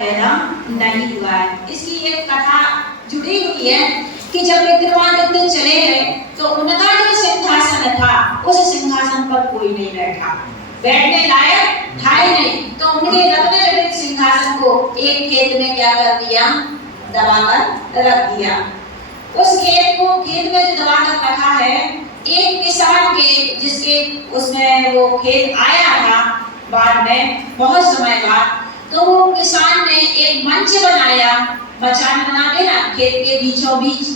पैदा नहीं हुआ है। इसकी एक कथा जुड़ी हुई है कि जब विक्रमादित्य चले गए तो उनका जो सिंहासन था उस सिंहासन पर कोई नहीं बैठा, बैठने लायक था ही नहीं। तो उनके रत्न जड़ित सिंहासन को एक खेत में क्या कर दिया, दबाकर रख दिया। उस खेत में जो दबाकर रखा है, एक किसान के जिसके उसमें वो खेत आया था बाद में बहुत समय बाद, तो वो किसान ने एक मंच बनाया, मचान बनाते ना खेत के बीचों बीच,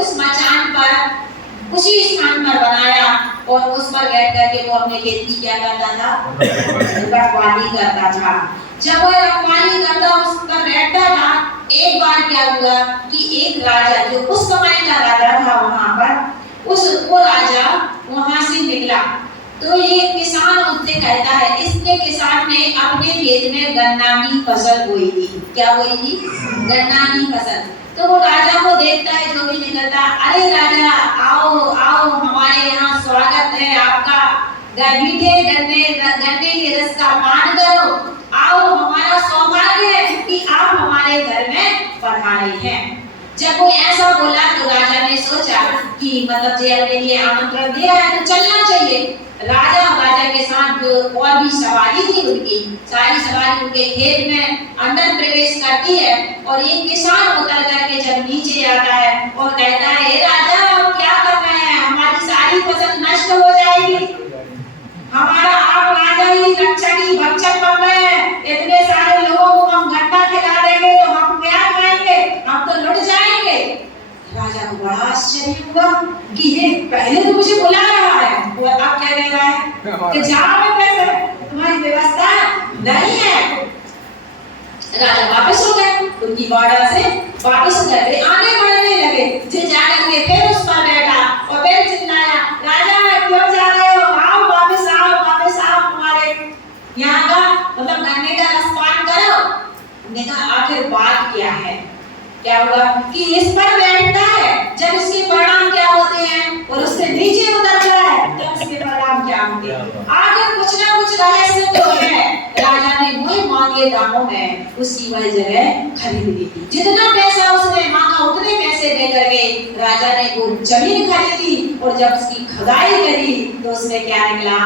उस मचान पर उसी स्थान पर बनाया और उस पर बैठ करके वो अपने खेत की क्या करता था, रखवाली करता था। जब वो रखवाली करता उस पर बैठता था, एक बार क्या हुआ कि एक राजा जो उस समय का राजा था वहां पर, वो राजा वहां से निकला। तो ये किसान उससे कहता है, इसने किसान ने अपने खेत में गन्ना की फसल बोई थी। क्या बोई थी? गन्ना की फसल। तो वो राजा को देखता है, जो भी निकलता, अरे राजा आओ आओ, हमारे यहाँ स्वागत है आपका, मीठे गन्ने के रस का पान करो, आओ, हमारा सौभाग्य है कि आप हमारे घर में पधारे हैं। जब वो ऐसा बोला तो राजा ने सोचा कि मतलब जे अपने लिए आमंत्रण दिया है तो चलना चाहिए। राजा के साथ जो और भी सवारी थी, उनकी सारी सवारी उनके खेत में अंदर प्रवेश करती है और एक किसान उतर करके जब नीचे आता है और कहता है, हे राजा आप क्या कर रहे हैं, हमारी सारी फसल नष्ट हो जाएगी, हमारा आप राजा ही रक्षक ही भक्षक बन रहे हैं, इतने सारे लोगों को हम गन्ना खिला देंगे तो हम क्या खाएंगे, हम तो लुट जाएंगे। राजा को बड़ा आश्चर्य हुआ कि ये पहले तो मुझे बुला रहा है और अब क्या कह रहा है कि जाओ कैसे, तुम्हारी व्यवस्था नहीं है। राजा वापस हो गए, उनकी बॉर्डर से वापस हो गए, आगे बढ़ने लगे, जे जाकर के फिर उस पर बैठा और फिर चिल्लाया, राजा क्यों जा रहे हो, आओ वापस आओ, हमारे यहाँ का मतलब गन्ने का रस पान करो। उन्होंने कहा आखिर बात क्या है, क्या हुआ कि इस पर बैठता है, जब इसके परिणाम क्या होते हैं, और उससे नीचे उतरता है तब इसके परिणाम क्या होते हैं। आगे कुछ ना कुछ रहस्य तो है। राजा ने वही मांगे दामों में उसकी वह जगह खरीद ली थी। जितना पैसा उसने मांगा उतने पैसे देकर के राजा ने वो जमीन खरीदी और जब उसकी खुदाई करी तो उसमें क्या निकला,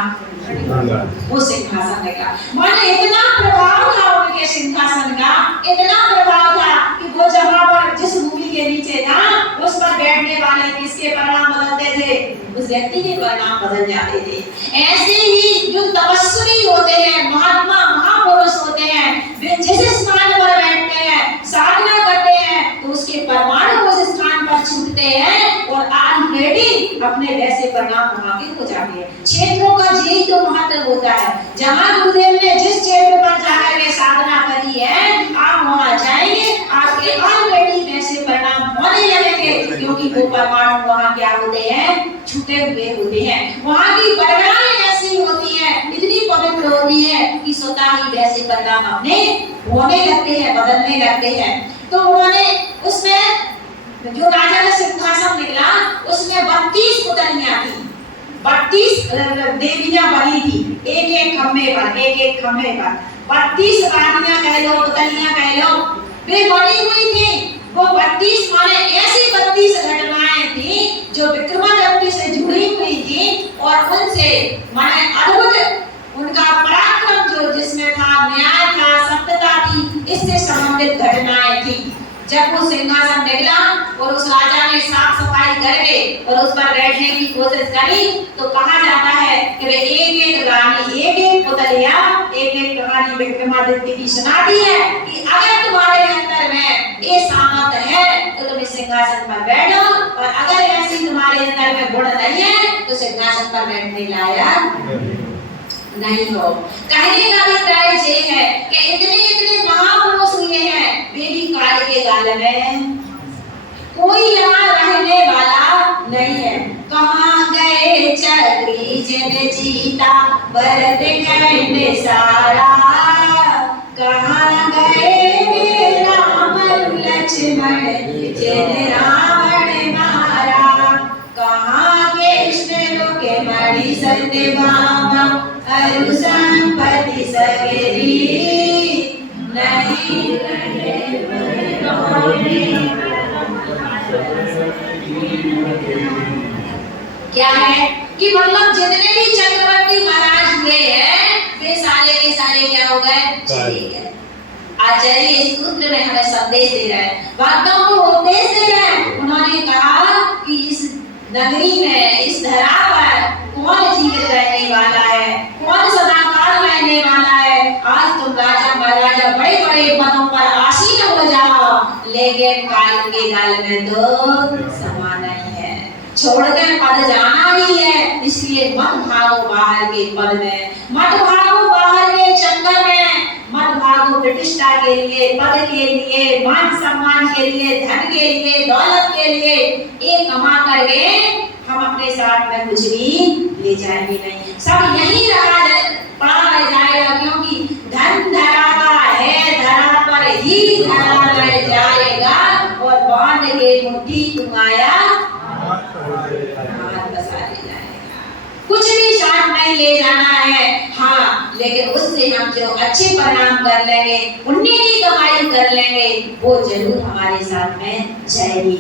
वो सिंहासन निकला। माने इतना प्रभाव था उनके सिंहासन का, इतना प्रभाव था कि वो जहां पर जिस भूमि के नीचे था उस पर बैठने वाले किसके परिणाम बदलते थे, उस व्यक्ति के परिणाम बदल जाते थे। ऐसे ही जो तपस्वी होते हैं, महात्मा महापुरुष होते हैं, वे जिस स्थान पर बैठते हैं, साधना करते हैं तो उसके परिणाम उस स्थान पर छूटते हैं और ऑलरेडी अपने वैसे परिणाम वहां के हो जाते हैं। क्षेत्रों का यही तो महत्व होता है। जहां गुरुदेव ने जिस क्षेत्र पर जाकर के साधना करी है, आप वहां जाएंगे, आपके ऑलरेडी वैसे परिणाम होने लगेंगे, क्योंकि वो परमाणु वहां क्या होते हैं, छूटे हुए होते हैं। वहां की परिणाम ऐसी होती है, इतनी पवित्र होती है कि स्वतः ही वैसे परिणाम अपने होने लगते हैं, बदलने लगते हैं। तो उन्होंने उसमें जो राजा का सिंहासन निकला उसमें 32 पुतलियां थी, 32 देवियां बनी थी, एक एक खम्भे पर 32 रानियां कह लो, पुतलियां कह लो, वे बनी हुई थी। वो 32 माने ऐसी 32 घटनाएं थी जो विक्रमादित्य से जुड़ी हुई थी और उनसे माने अद्भुत उनका पराक्रम जो जिसमें था, न्याय था, सत्यता थी, इससे संबंधित घटनाएं थी। जब वो सिंहासन निकला और उस राजा ने साफ सफाई करके और उस पर बैठने की कोशिश करी तो कहा जाता है कि वे एक एक रानी, एक एक पुतलिया, एक एक कहानी विक्रमादित्य की सुनाती है कि अगर तुम्हारे अंदर में ये सामर्थ है तो तुम इस सिंहासन पर बैठो, और अगर ऐसी तुम्हारे अंदर में गुण नहीं है तो सिंहासन पर बैठने लायक नहीं हो। कहने का अभिप्राय ये है कि इतने महापुरुष हुए हैं, वे भी काल के गाल में, कोई यहाँ रहने वाला नहीं है। कहाँ गए चक्री जिन जीता भरत खंड सारा, कहाँ गए राम लक्ष्मण जिन रावण मारा, कहाँ कृष्ण के मणि सत्यभामा अरु संपत्ति सगरी नहीं। क्या है कि मतलब जितने भी चक्रवर्ती महाराज हुए हैं वे सारे के सारे क्या हो गए, चले गए। आचार्य इस सूत्र में हमें संदेश दे रहे हैं, वास्तव में उपदेश दे रहे हैं। उन्होंने कहा कि इस नगरी में, इस धरा पर कौन जीवित रहने वाला है, कौन सदाकाल रहने वाला है। आज तुम राजा महाराजा बड़े बड़े पदों पर आसीन हो जाओ, लेकिन काल के गाल में तो समा नहीं है, छोड़कर पद जाना ही है। इसलिए मत भागो बाहर के पद में, मत भागो बाहर के चक्कर में, मत भागो प्रतिष्ठा के लिए, पद के लिए, मान सम्मान के लिए, धन के लिए, दौलत के लिए। एक कमा करके हम अपने साथ में कुछ भी ले जाएंगे नहीं, सब यही पड़ा रह जाएगा, क्योंकि धन धरा का है, धरा पर ही धरा रह जाएगा। और बांध के मुट्ठी तुम्हारा हाथ बसा ले जाएगा। कुछ भी साथ नहीं ले जाना है, हाँ, लेकिन उससे हम जो अच्छे परिणाम कर लेंगे, पुण्य की कमाई कर लेंगे, वो जरूर हमारे साथ में जाएगी।